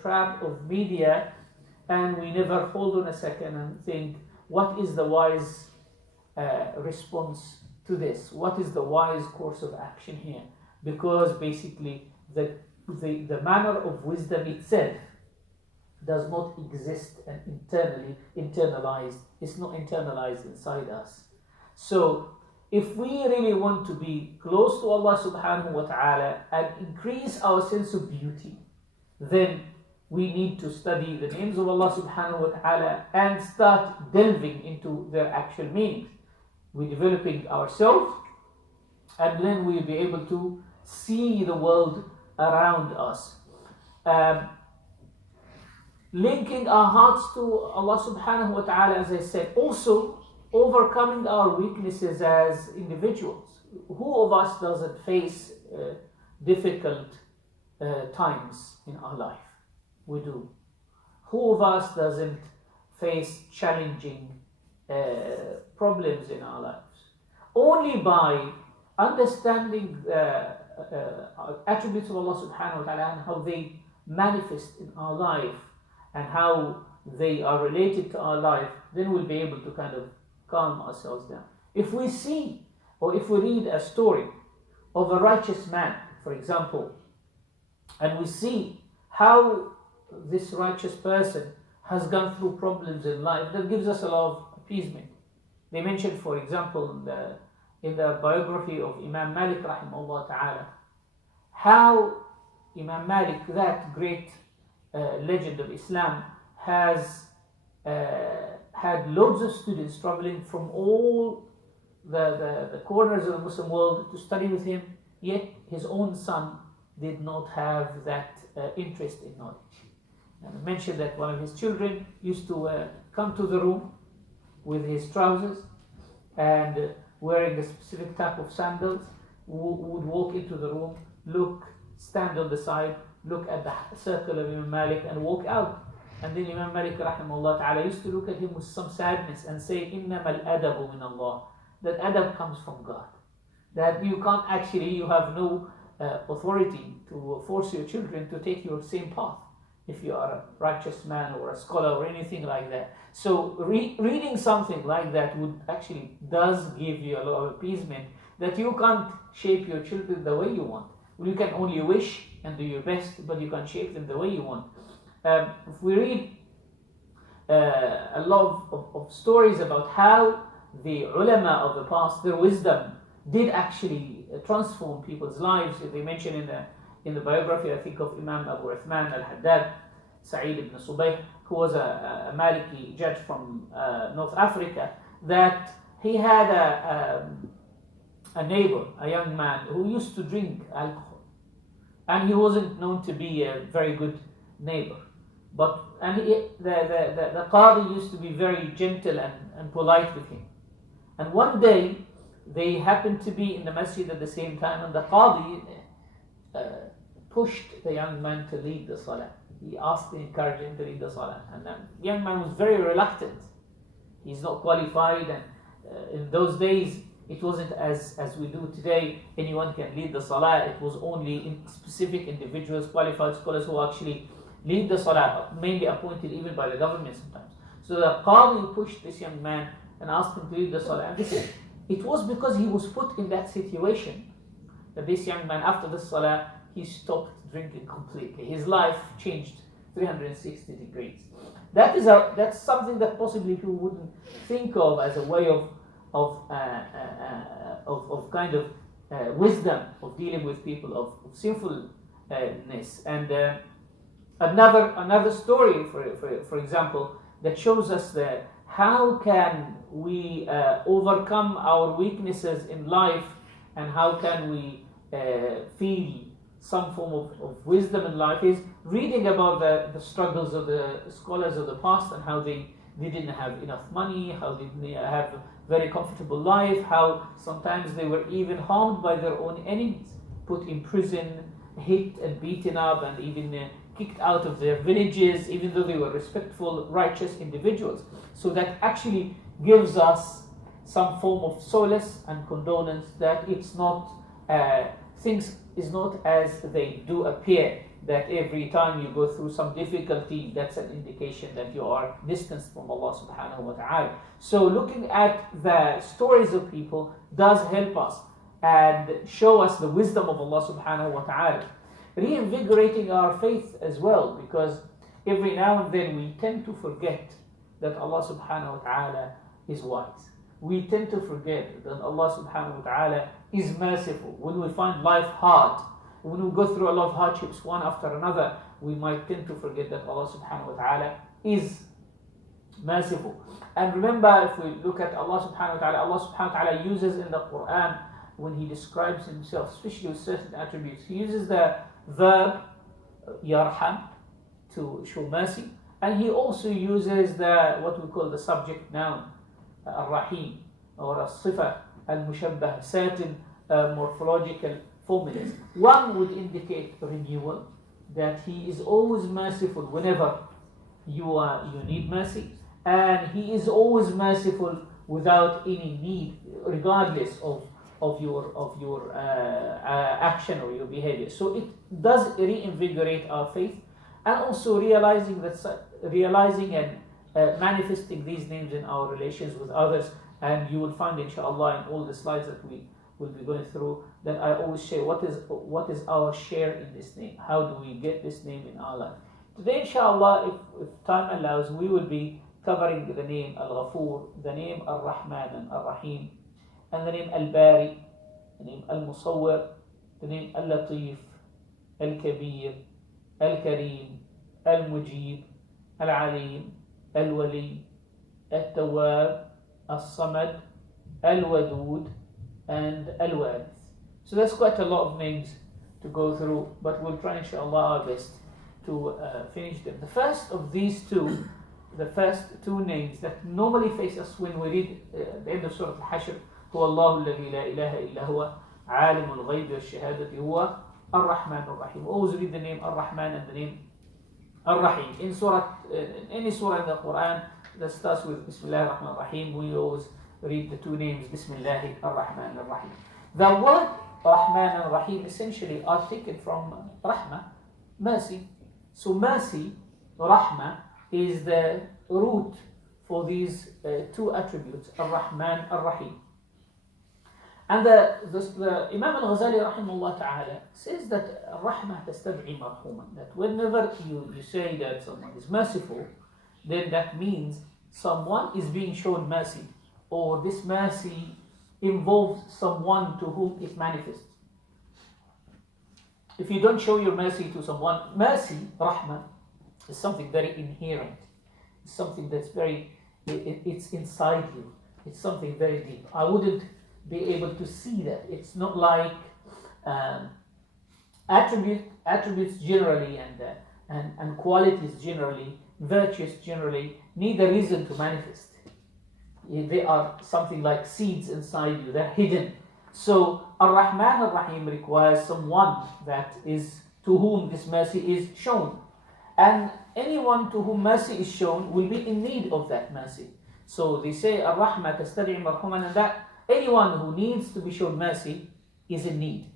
trap of media, and we never hold on a second and think, what is the wise response to this? What is the wise course of action here? Because basically the manner of wisdom itself does not exist and internalized. It's not internalized inside us. So if we really want to be close to Allah subhanahu wa ta'ala and increase our sense of beauty, then we need to study the names of Allah subhanahu wa ta'ala and start delving into their actual meanings. We're developing ourselves, and then we'll be able to see the world around us. Linking our hearts to Allah subhanahu wa ta'ala, as I said, also overcoming our weaknesses as individuals. Who of us doesn't face difficult times in our life? We do. Who of us doesn't face challenging problems in our lives? Only by understanding attributes of Allah subhanahu wa ta'ala and how they manifest in our life and how they are related to our life, then we'll be able to kind of calm ourselves down. If we see or if we read a story of a righteous man, for example, and we see how this righteous person has gone through problems in life, that gives us a lot of appeasement. They mentioned, for example, in the biography of Imam Malik rahimahullah ta'ala, how Imam Malik, that great legend of Islam, has had loads of students traveling from all the corners of the Muslim world to study with him, yet his own son did not have that interest in knowledge. And I mentioned that one of his children used to come to the room with his trousers and wearing a specific type of sandals, would walk into the room, look, stand on the side, look at the circle of Imam Malik and walk out. And then Imam Malik rahimahullah ta'ala used to look at him with some sadness and say, إِنَّمَا الْأَدَبُ مِنَ اللَّهِ. That adab comes from God. That you can't actually, you have no authority to force your children to take your same path if you are a righteous man or a scholar or anything like that. So reading something like that would actually does give you a lot of appeasement that you can't shape your children the way you want. Well, you can only wish and do your best, but you can't shape them the way you want. If we read a lot of stories about how the ulama of the past, their wisdom did actually transform people's lives. They mention in the biography, I think, of Imam Abu Uthman al-Haddad, Sa'id ibn Subayh, who was a Maliki judge from North Africa, that he had a neighbor, a young man, who used to drink alcohol. And he wasn't known to be a very good neighbor. The Qadi used to be very gentle and polite with him. And one day, they happened to be in the masjid at the same time, and the Qadi pushed the young man to lead the salah. He asked and encouraged him to lead the salah. And the young man was very reluctant. He's not qualified, and in those days, it wasn't as we do today, anyone can lead the salah. It was only specific individuals, qualified scholars who actually lead the salah, mainly appointed even by the government sometimes. So the Qadi pushed this young man and asked him to lead the salah. And this it was because he was put in that situation that this young man, after the salah, he stopped drinking completely. His life changed 360 degrees. That's something that possibly you wouldn't think of as a way of kind of wisdom of dealing with people of sinfulness. And another story, for example, that shows us that how can we overcome our weaknesses in life, and how can we feel some form of wisdom in life, is reading about the struggles of the scholars of the past, and how they didn't have enough money, how they didn't have a very comfortable life, how sometimes they were even harmed by their own enemies, put in prison, hit and beaten up, and even kicked out of their villages, even though they were respectful, righteous individuals. So that actually gives us some form of solace and condolence that it's not things is not as they do appear that every time you go through some difficulty, that's an indication that you are distanced from Allah subhanahu wa ta'ala. So looking at the stories of people does help us and show us the wisdom of Allah subhanahu wa ta'ala. Reinvigorating our faith as well, because every now and then we tend to forget that Allah subhanahu wa ta'ala is wise. We tend to forget that Allah subhanahu wa ta'ala is merciful. When we find life hard, when we go through a lot of hardships one after another, we might tend to forget that Allah subhanahu wa ta'ala is merciful. And remember, if we look at Allah subhanahu wa ta'ala uses in the Quran, when He describes Himself, especially with certain attributes, He uses the verb yarham to show mercy, and He also uses the what we call the subject noun al-rahim or al-sifa al-mushabbah, certain morphological formulas. One would indicate renewal, that He is always merciful whenever you need mercy, and He is always merciful without any need, regardless of your action or your behavior. So it does reinvigorate our faith, and also realizing and manifesting these names in our relations with others. And you will find, inshallah, in all the slides that we will be going through, that I always say what is our share in this name, how do we get this name in our life. Today, inshallah, if time allows, we will be covering the name Al-Ghafur, the name Al-Rahman and Al-Rahim, and the name Al-Bari, the name Al-Musawwir, the name Al-Latif, Al-Kabir, Al-Kareem, Al-Mujib, Al-Alim, Al-Wali, Al-Tawwab, Al-Samad, Al-Wadud, and Al-Warith. So that's quite a lot of names to go through, but we'll try, inshallah, our best to finish them. The first of these two, the first two names that normally face us when we read the end of Surah Al-Hashr, هو الله الذي لا إله إلا هو عالم الغيب والشهادة هو الرحمن الرحيم. Always read the name Ar-Rahman and the name Ar-Rahim. In any surah in the Quran that starts with Bismillah ar-Rahman ar-Rahim, we always read the two names Bismillah ar-Rahman ar-Rahim. The word Rahman and Rahim essentially are taken from Rahmah, mercy. So mercy, Rahmah, is the root for these two attributes, Ar-Rahman, Ar-Rahim. And the Imam Al-Ghazali rahimahullah ta'ala says that Rahmah tastad'i marhuman, that whenever you say that someone is merciful, then that means someone is being shown mercy, or this mercy involves someone to whom it manifests. If you don't show your mercy to someone, mercy, Rahmah, is something very inherent. It's something that's it's inside you. It's something very deep. I wouldn't be able to see that. It's not like attributes generally and qualities generally, virtues generally, need a reason to manifest. They are something like seeds inside you. They're hidden. So Ar-Rahman Ar-Rahim requires someone that is to whom this mercy is shown. And anyone to whom mercy is shown will be in need of that mercy. So they say Ar-Rahmah tastad'i marhuman, and that anyone who needs to be shown mercy is in need.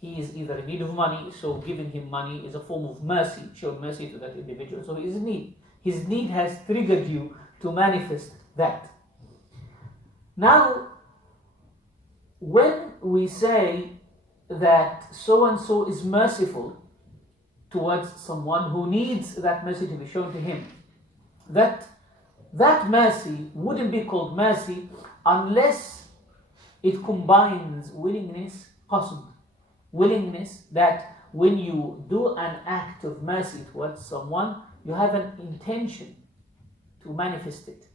He is either in need of money, so giving him money is a form of mercy, show mercy to that individual. So he is in need. His need has triggered you to manifest that. Now, when we say that so and so is merciful towards someone who needs that mercy to be shown to him, that mercy wouldn't be called mercy unless it combines willingness, qasd, willingness, that when you do an act of mercy towards someone, you have an intention to manifest it.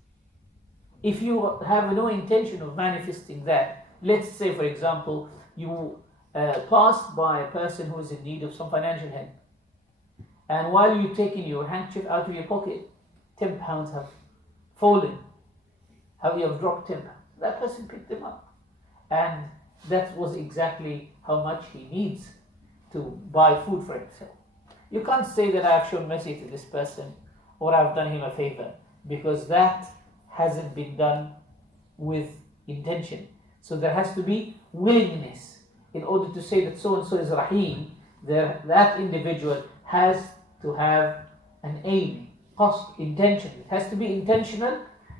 If you have no intention of manifesting that, let's say, for example, you passed by a person who is in need of some financial help, and while you're taking your handkerchief out of your pocket, £10 have fallen. How you have dropped £10. That person picked them up. And that was exactly how much he needs to buy food for himself. You can't say that I have shown mercy to this person or I've done him a favor, because that hasn't been done with intention. So there has to be willingness in order to say that so and so is Rahim. That individual has to have an aim, qasd, intention. It has to be intentional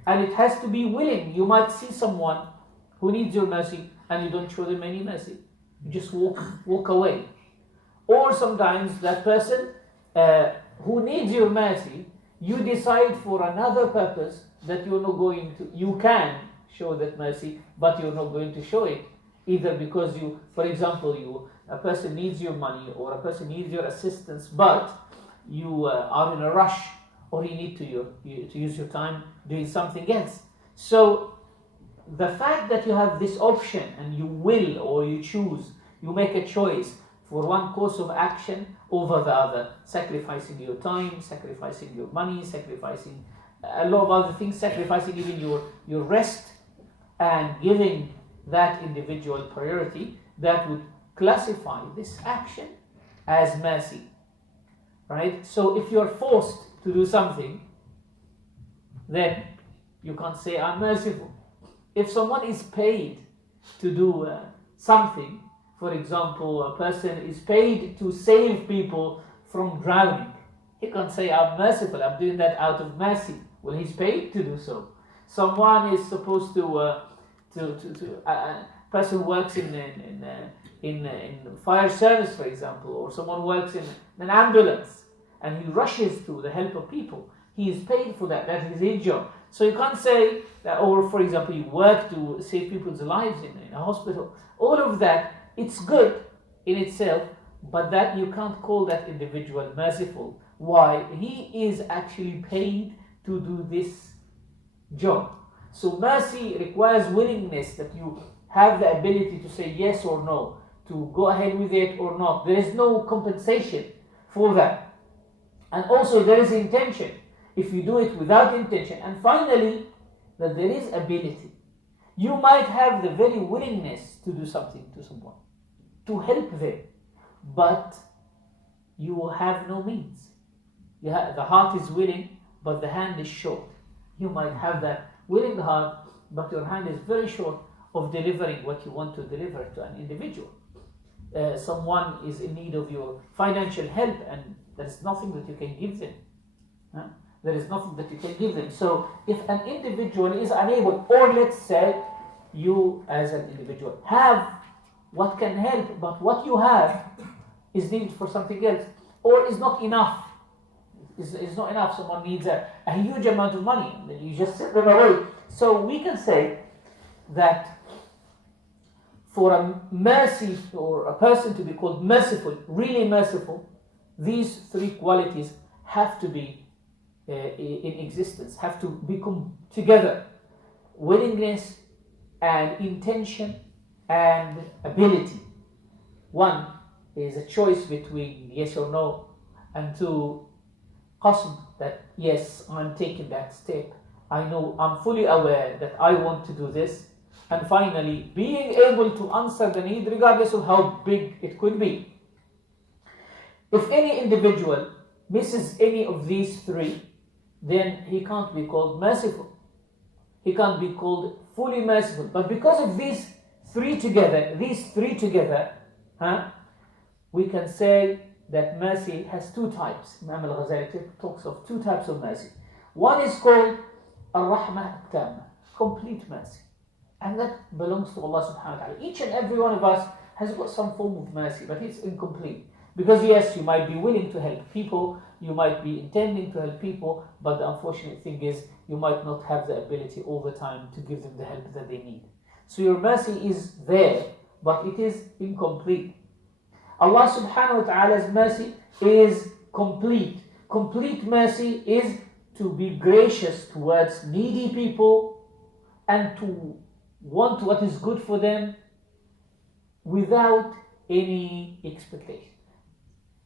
and it has to be willing. You might see someone who needs your mercy and you don't show them any mercy. You just walk away. Or sometimes that person who needs your mercy, you decide for another purpose that you're not going to, you can show that mercy, but you're not going to show it. Either because you, for example, a person needs your money or a person needs your assistance, but you are in a rush, or you need to use your time doing something else. So the fact that you have this option and you will or you choose, you make a choice for one course of action over the other, sacrificing your time, sacrificing your money, sacrificing a lot of other things, sacrificing even your rest, and giving that individual priority, that would classify this action as mercy. Right? So if you're forced to do something, then you can't say I'm merciful. If someone is paid to do something, for example, a person is paid to save people from drowning, he can't say I'm merciful, I'm doing that out of mercy. Well, he's paid to do so. Someone is supposed to a person who works in fire service, for example, or someone works in an ambulance and he rushes to the help of people, he is paid for that. That is his job. So you can't say that, or for example, you work to save people's lives in a hospital. All of that, it's good in itself, but that you can't call that individual merciful. Why? He is actually paid to do this job. So mercy requires willingness, that you have the ability to say yes or no, to go ahead with it or not. There is no compensation for that. And also there is intention. If you do it without intention. And finally, that there is ability. You might have the very willingness to do something to someone, to help them, but you have no means. The heart is willing, but the hand is short. You might have that willing heart, but your hand is very short of delivering what you want to deliver to an individual. Someone is in need of your financial help, and there is nothing that you can give them. There is nothing that you can give them. So if an individual is unable, or let's say you as an individual have what can help, but what you have is needed for something else, or is not enough. Is not enough. Someone needs a huge amount of money, then you just send them away. So we can say that for a mercy, or a person to be called merciful, really merciful, these three qualities have to be in existence, have to become together: willingness and intention and ability. One is a choice between yes or no, and two, qasd, that yes, I'm taking that step. I know, I'm fully aware that I want to do this. And finally, being able to answer the need regardless of how big it could be. If any individual misses any of these three, then he can't be called merciful. He can't be called fully merciful. But because of these three together, we can say that mercy has two types. Imam Al Ghazali talks of two types of mercy. One is called Ar-Rahmah At-Tamma, complete mercy. And that belongs to Allah subhanahu wa ta'ala. Each and every one of us has got some form of mercy, but it's incomplete. Because yes, you might be willing to help people, you might be intending to help people, but the unfortunate thing is you might not have the ability all the time to give them the help that they need. So your mercy is there, but it is incomplete. Allah subhanahu wa ta'ala's mercy is complete. Complete mercy is to be gracious towards needy people and to want what is good for them without any expectation.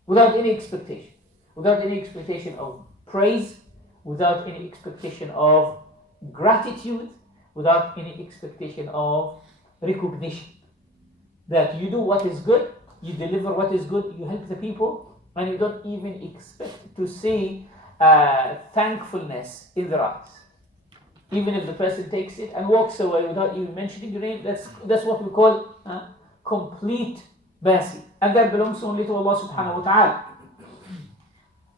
Without any expectation. Without any expectation of praise, without any expectation of gratitude, without any expectation of recognition. That you do what is good, you deliver what is good, you help the people, and you don't even expect to see thankfulness in their eyes. Even if the person takes it and walks away without even mentioning your name, that's what we call complete mercy. And that belongs only to Allah subhanahu wa ta'ala.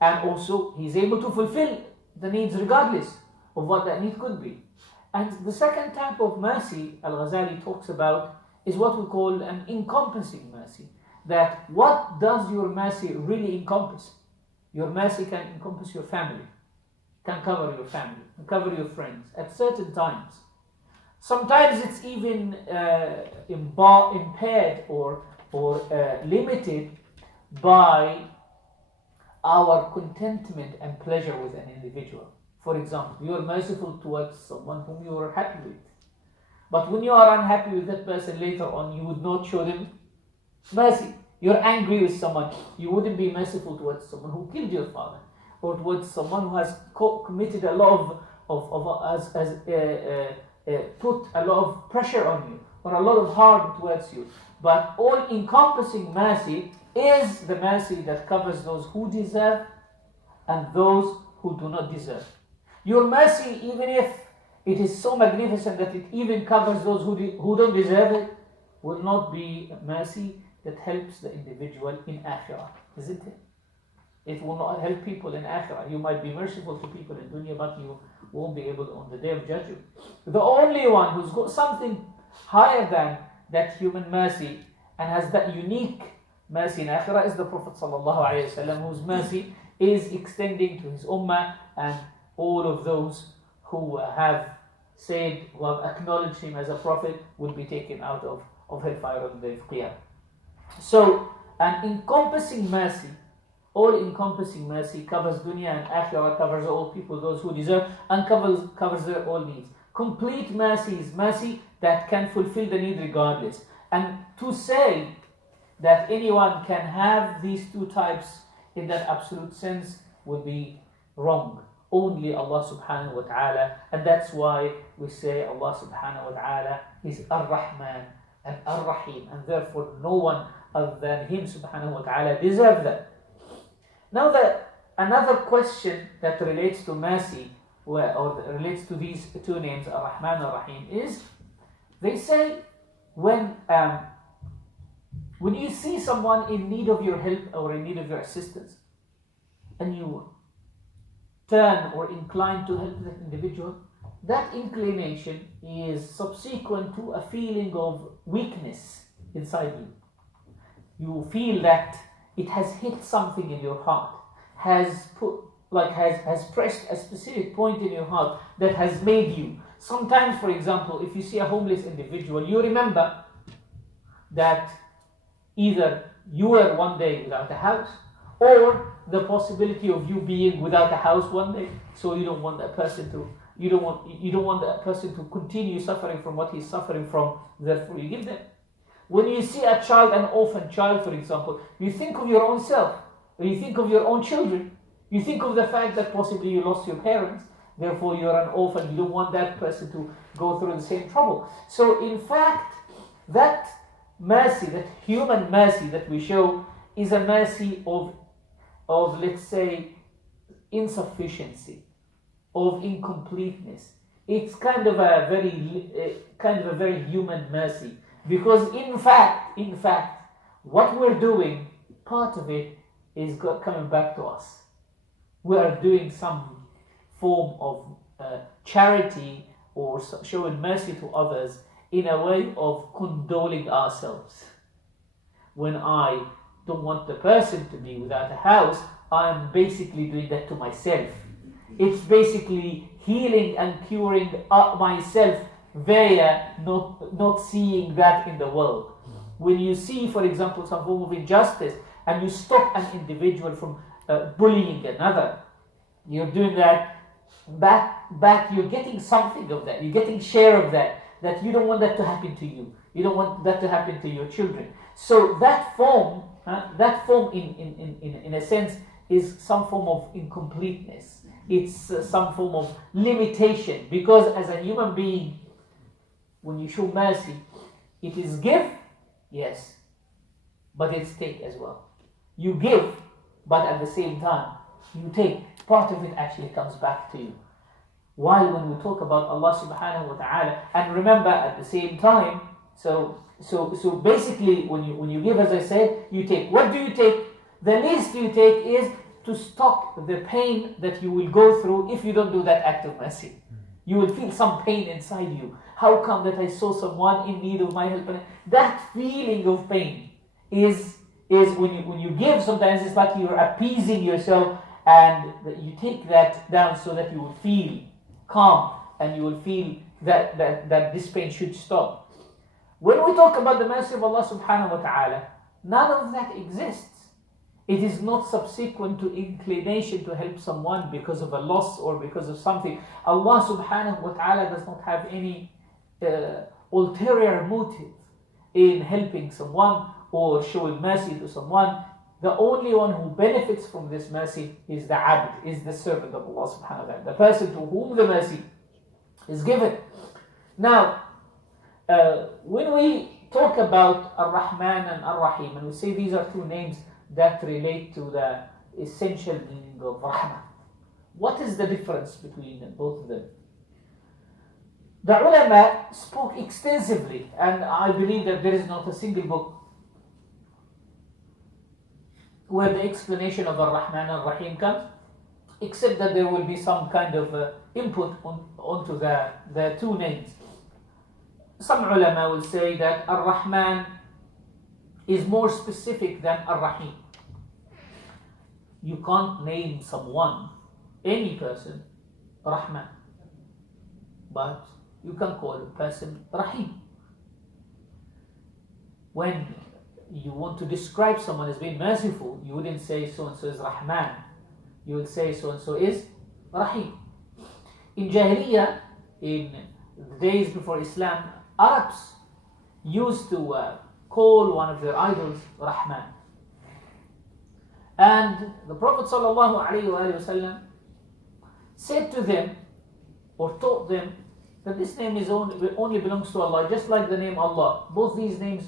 And also, he's able to fulfill the needs regardless of what that need could be. And the second type of mercy Al Ghazali talks about is what we call an encompassing mercy. That what does your mercy really encompass? Your mercy can encompass your family, can cover your family, can cover your friends at certain times. Sometimes it's even impaired or limited by our contentment and pleasure with an individual. For example, you are merciful towards someone whom you are happy with. But when you are unhappy with that person later on, you would not show them mercy. You're angry with someone, you wouldn't be merciful towards someone who killed your father, or towards someone who has committed a lot put a lot of pressure on you, or a lot of harm towards you. But all-encompassing mercy is the mercy that covers those who deserve and those who do not deserve. Your mercy, even if it is so magnificent that it even covers those who don't deserve it, will not be a mercy that helps the individual in Akhirah, isn't it? It will not help people in Akhirah. You might be merciful to people in dunya, but you won't be able to on the day of judgment. The only one who's got something higher than that human mercy and has that unique mercy in Akhirah is the Prophet ﷺ, whose mercy is extending to his ummah and all of those who have said, who have acknowledged him as a prophet, will be taken out of hellfire on the day of Qiyamah. So, an encompassing mercy, all-encompassing mercy covers dunya and akhirah, covers all people, those who deserve, and covers their all needs. Complete mercy is mercy that can fulfill the need regardless. And to say that anyone can have these two types in that absolute sense would be wrong. Only Allah subhanahu wa ta'ala, and that's why we say Allah subhanahu wa ta'ala is Ar-Rahman and Ar-Rahim, and therefore no one other than Him subhanahu wa ta'ala deserves that. Now another question that relates to mercy, or relates to these two names, Ar-Rahman and Ar-Rahim, is they say when you see someone in need of your help or in need of your assistance, and you turn or incline to help that individual, that inclination is subsequent to a feeling of weakness inside you. You feel that it has hit something in your heart, has pressed a specific point in your heart that has made you. Sometimes, for example, if you see a homeless individual, you remember that either you were one day without a house, or the possibility of you being without a house one day. So you don't want that person to continue suffering from what he's suffering from. Therefore, you give them. When you see a child, an orphan child, for example, you think of your own self, or you think of your own children. You think of the fact that possibly you lost your parents. Therefore, you're an orphan. You don't want that person to go through the same trouble. So, in fact, that mercy, that human mercy that we show, is a mercy of let's say, insufficiency, of incompleteness. It's kind of a very human mercy, because in fact, what we're doing, part of it is coming back to us. We are doing some form of charity or showing mercy to others in a way of condoling ourselves. When I don't want the person to be without a house, I'm basically doing that to myself. It's basically healing and curing myself via not seeing that in the world. When you see, for example, some form of injustice and you stop an individual from bullying another, you're doing that back, you're getting something of that, you're getting share of that you don't want that to happen to you. You don't want that to happen to your children. So that form in a sense is some form of incompleteness. It's some form of limitation, because as a human being, when you show mercy, it is give, yes, but it's take as well. You give, but at the same time, you take. Part of it actually comes back to you. While when we talk about Allah subhanahu wa ta'ala, and remember at the same time, so basically when you give, as I said, you take. What do you take? The least you take is to stop the pain that you will go through if you don't do that act of mercy. You will feel some pain inside you. How come that I saw someone in need of my help? That feeling of pain is when you give, sometimes it's like you're appeasing yourself, and you take that down so that you will feel calm and you will feel that this pain should stop. When we talk about the mercy of Allah subhanahu wa ta'ala, none of that exists. It is not subsequent to inclination to help someone because of a loss or because of something. Allah subhanahu wa ta'ala does not have any ulterior motive in helping someone or showing mercy to someone. The only one who benefits from this mercy is the abd, is the servant of Allah subhanahu wa ta'ala, the person to whom the mercy is given. Now, when we talk about Ar-Rahman and Ar-Rahim, and we say these are two names that relate to the essential meaning of Rahmah, what is the difference between both of them? The ulama spoke extensively, and I believe that there is not a single book where the explanation of Ar-Rahman and Ar-Rahim comes, except that there will be some kind of input onto the two names. Some ulama will say that Ar-Rahman is more specific than Ar-Rahim. You can't name someone, any person, Rahman, but you can call a person Rahim. When you want to describe someone as being merciful, you wouldn't say so and so is Rahman. You would say so and so is Rahim. In Jahiliyyah, in the days before Islam, Arabs used to call one of their idols Rahman. And the Prophet ﷺ said to them, or taught them, that this name is only belongs to Allah, just like the name Allah. Both these names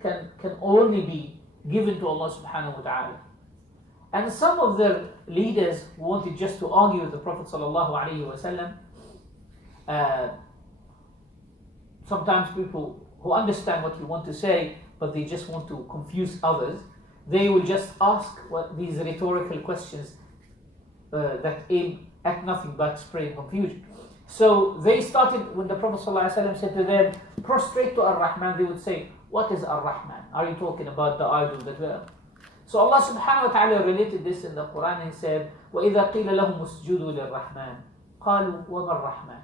can only be given to Allah subhanahu wa ta'ala. And some of their leaders wanted just to argue with the Prophet ﷺ. Sometimes people who understand what you want to say, but they just want to confuse others, they will just ask these rhetorical questions that aim at nothing but spreading confusion. So they started, when the Prophet ﷺ said to them, prostrate to Ar-Rahman, they would say, what is Ar-Rahman? Are you talking about the idol that we are? So Allah subhanahu wa ta'ala related this in the Quran and said, وَإِذَا قِيلَ لَهُمُ اسْجُدُوا لِلرَّحْمَنِ قَالُوا وَمَا الرَّحْمَنِ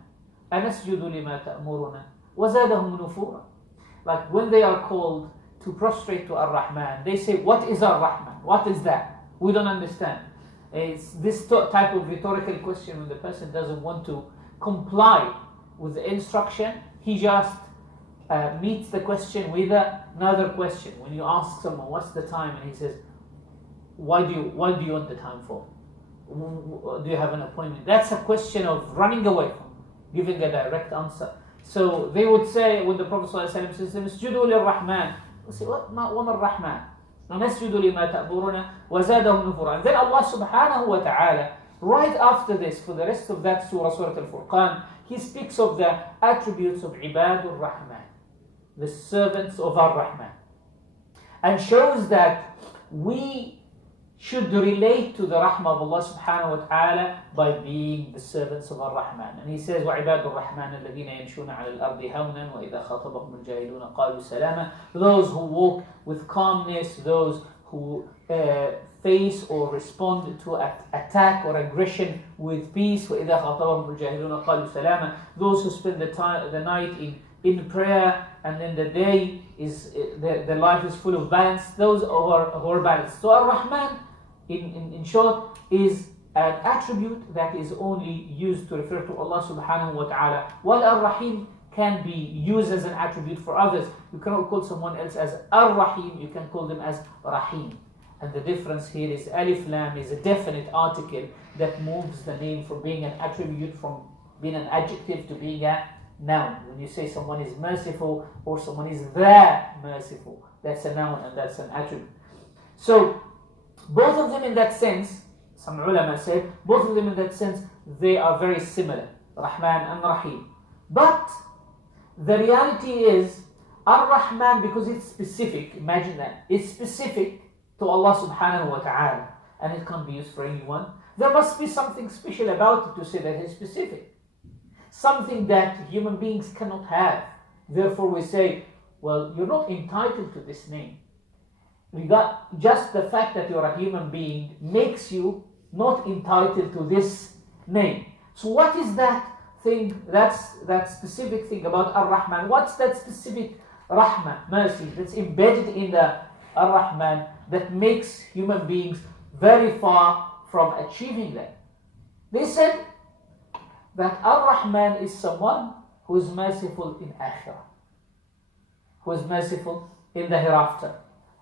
أَنَسْجُدُ لِمَا تَأْمُرُنَا وَزَادَهُمْ نُفُورًا. Like when they are called to prostrate to Ar-Rahman, they say, what is Ar-Rahman? What is that? We don't understand. It's this type of rhetorical question when the person doesn't want to comply with the instruction, he just meets the question with another question. When you ask someone, what's the time? And he says, why do you want the time for? Do you have an appointment? That's a question of running away from giving a direct answer. So they would say, when the Prophet ﷺ says, "Isjudu lir-Rahman," they say, "What? Wama ar-Rahman? Nasjudu lima ta'muruna wa zadahum nufura." Then Allah subhanahu wa ta'ala, right after this, for the rest of that surah, Surah Al-Furqan, He speaks of the attributes of Ibadur Rahman, the servants of Ar-Rahman, and shows that we should relate to the rahmah of Allah subhanahu wa ta'ala by being the servants of Ar-Rahman. And He says, وَعِبَادُ الرَّحْمَنِ الَّذِينَ يَمْشُونَ عَلَى الْأَرْضِ هَوْنًا وَإِذَا خَاطَبَهُمُ الْجَاهِلُونَ قَالُوا سَلَامًا. Those who walk with calmness, those who face or respond to attack or aggression with peace. وَإِذَا خَاطَبَهُمُ الْجَاهِلُونَ قَالُوا سَلَامًا. Those who spend the night in prayer, and then the day is their life is full of balance. Those who are balanced. So Ar-Rahman, in short, is an attribute that is only used to refer to Allah subhanahu wa ta'ala. While Ar-Rahim can be used as an attribute for others. You cannot call someone else as Ar-Rahim, you can call them as Rahim. And the difference here is Alif Lam is a definite article that moves the name from being an attribute, from being an adjective to being a noun. When you say someone is merciful or someone is the merciful, that's a noun and that's an attribute. So both of them in that sense, some ulama say, both of them in that sense, they are very similar, Rahman and Rahim. But the reality is, Ar-Rahman, because it's specific, imagine that, it's specific to Allah subhanahu wa ta'ala. and it can't be used for anyone. There must be something special about it to say that it's specific. Something that human beings cannot have. Therefore we say, well, you're not entitled to this name. Just the fact that you're a human being makes you not entitled to this name. So what is that thing, that specific thing about Ar-Rahman? What's that specific Rahmah, mercy, that's embedded in the Ar-Rahman that makes human beings very far from achieving that? They said that Ar-Rahman is someone who is merciful in Akhirah, who is merciful in the hereafter.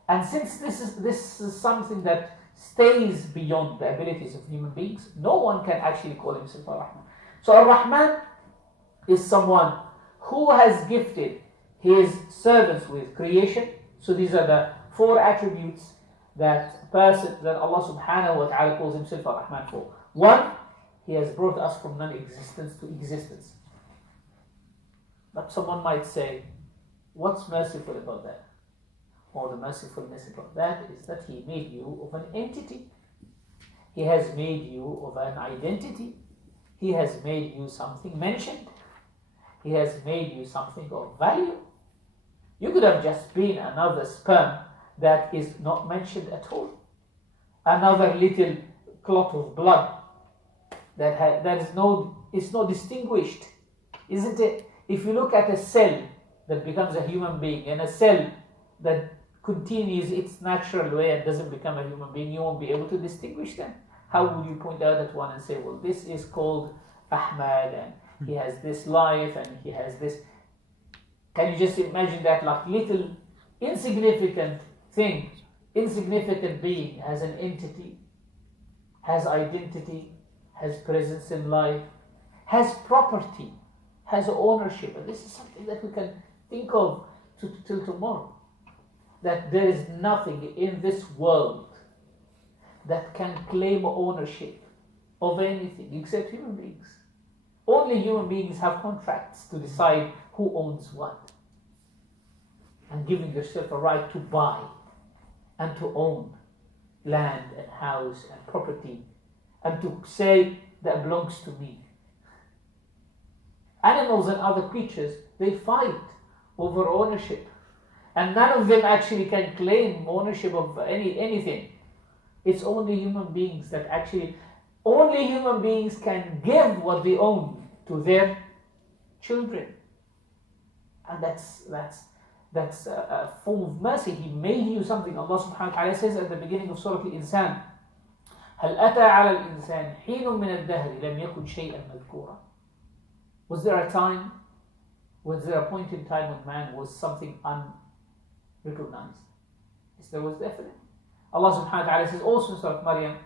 And since this is something that stays beyond the abilities of human beings, no one can actually call himself Ar-Rahman. So Ar-Rahman is someone who has gifted his servants with creation. So these are the 4 attributes that Allah subhanahu wa ta'ala calls himself Ar-Rahman for. 1, he has brought us from non-existence to existence. But someone might say, what's merciful about that? Or the mercifulness about that is that he made you of an entity. He has made you of an identity. He has made you something mentioned. He has made you something of value. You could have just been another sperm that is not mentioned at all. Another little clot of blood is not distinguished, isn't it? If you look at a cell that becomes a human being and a cell that continues its natural way and doesn't become a human being, you won't be able to distinguish them. How would you point out at one and say, well, this is called Ahmad and he has this life and he has this? Can you just imagine that, like little insignificant thing, insignificant being has an entity, has identity, has presence in life, has property, has ownership. And this is something that we can think of till tomorrow. That there is nothing in this world that can claim ownership of anything except human beings. Only human beings have contracts to decide who owns what, and giving yourself a right to buy and to own land and house and property and to say that belongs to me. Animals and other creatures, they fight over ownership, and none of them actually can claim ownership of anything. It's only human beings that only human beings can give what they own to their children. And that's a form of mercy. He made you something. Allah subhanahu wa ta'ala says at the beginning of Surah Al-Insan, هل أتى على الإنسان حين من الدهر لم يكن شيئا مذكورا. Was there a point in time when man was something unrecognized? Yes, there was definitely. Allah subhanahu wa ta'ala says also in Surah Maryam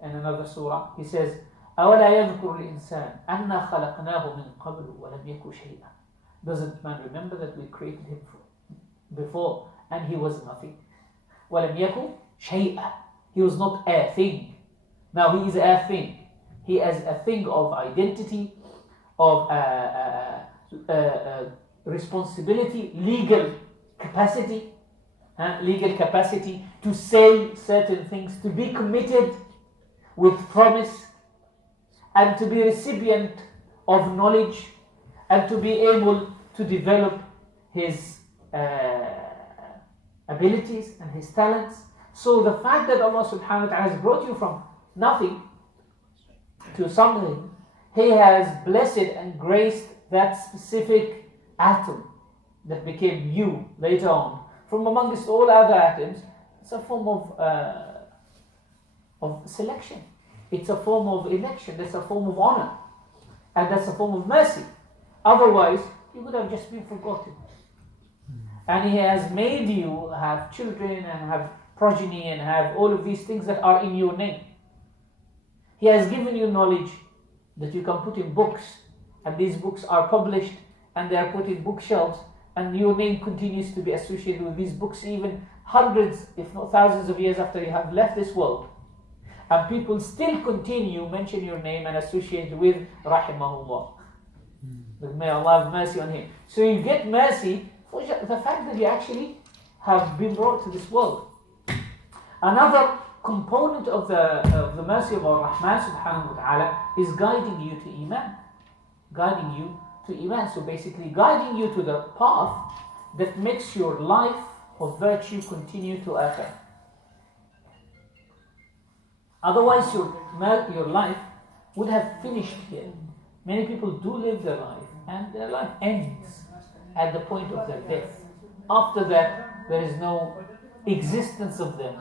and another surah, He says, أولا يذكر الإنسان أنا خلقناه من قبل ولم يكن شيئا. Doesn't man remember that we created him before and he was nothing? ولم يكن شيئا. He was not a thing. Now he is a thing. He is a thing of identity, of responsibility, legal capacity to say certain things, to be committed with promise, and to be recipient of knowledge, and to be able to develop his abilities and his talents. So the fact that Allah subhanahu wa ta'ala has brought you from nothing to something, He has blessed and graced that specific atom that became you later on. From amongst all other atoms, it's a form of selection. It's a form of election. That's a form of honor. And that's a form of mercy. Otherwise, you would have just been forgotten. And He has made you have children and have progeny and have all of these things that are in your name. He has given you knowledge that you can put in books, and these books are published and they are put in bookshelves, and your name continues to be associated with these books even hundreds, if not thousands of years after you have left this world. And people still continue mention your name and associate with Rahimahullah. May Allah have mercy on him. So you get mercy for the fact that you actually have been brought to this world. Another component of the mercy of our Rahman subhanahu wa ta'ala is guiding you to Iman. Guiding you to Iman. So basically guiding you to the path that makes your life of virtue continue to occur. Otherwise your life would have finished here. Many people do live their life and their life ends at the point of their death. After that, there is no existence of them.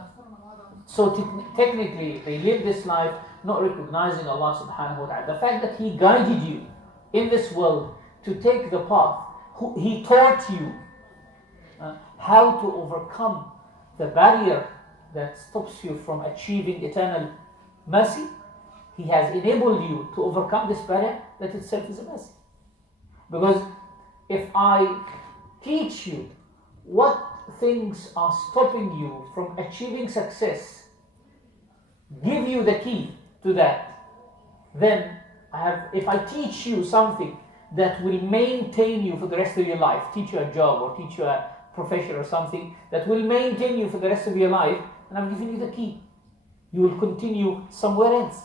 So technically, they live this life not recognizing Allah subhanahu wa ta'ala. The fact that He guided you in this world to take the path, He taught you how to overcome the barrier that stops you from achieving eternal mercy. He has enabled you to overcome this barrier. That itself is a mercy. Because if I teach you what things are stopping you from achieving success, give you the key to that, then if I teach you something that will maintain you for the rest of your life, teach you a job or teach you a profession or something that will maintain you for the rest of your life, and I'm giving you the key. You will continue somewhere else.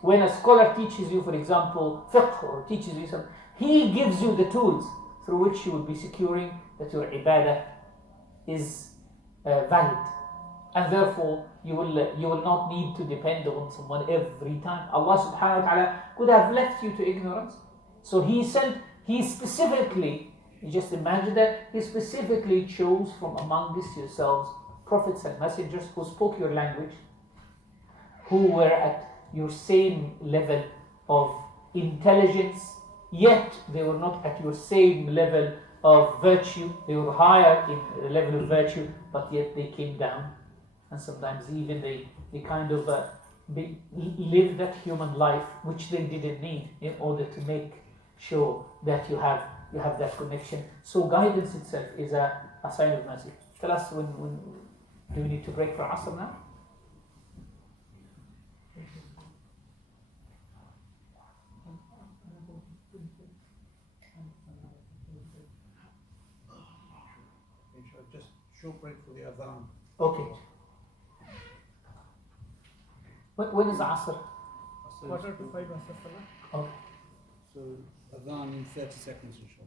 When a scholar teaches you, for example, fiqh, or teaches you something, he gives you the tools through which you will be securing that your ibadah is valid. And therefore, you will not need to depend on someone every time. Allah subhanahu wa ta'ala could have left you to ignorance. So He specifically, you just imagine that, He specifically chose from amongst yourselves prophets and messengers who spoke your language, who were at your same level of intelligence, yet they were not at your same level of virtue. They were higher in the level of virtue, but yet they came down. And sometimes even they kind of live that human life which they didn't need in order to make sure that you have that connection. So guidance itself is a sign of mercy. Tell us, when do we need to break for Asr now? Just short break for the adhan. Okay. When is Asr? 4:45 after Salah. Okay. So adhan in 30 seconds, inshallah.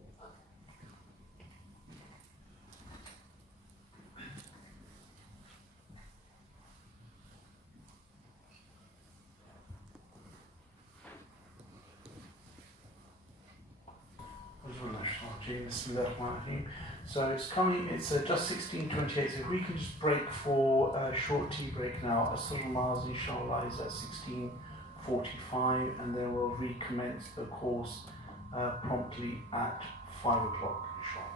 So it's just 16:28, so if we can just break for a short tea break now. Asr namaz inshallah is at 16:45, and then we'll recommence the course promptly at 5 o'clock inshallah.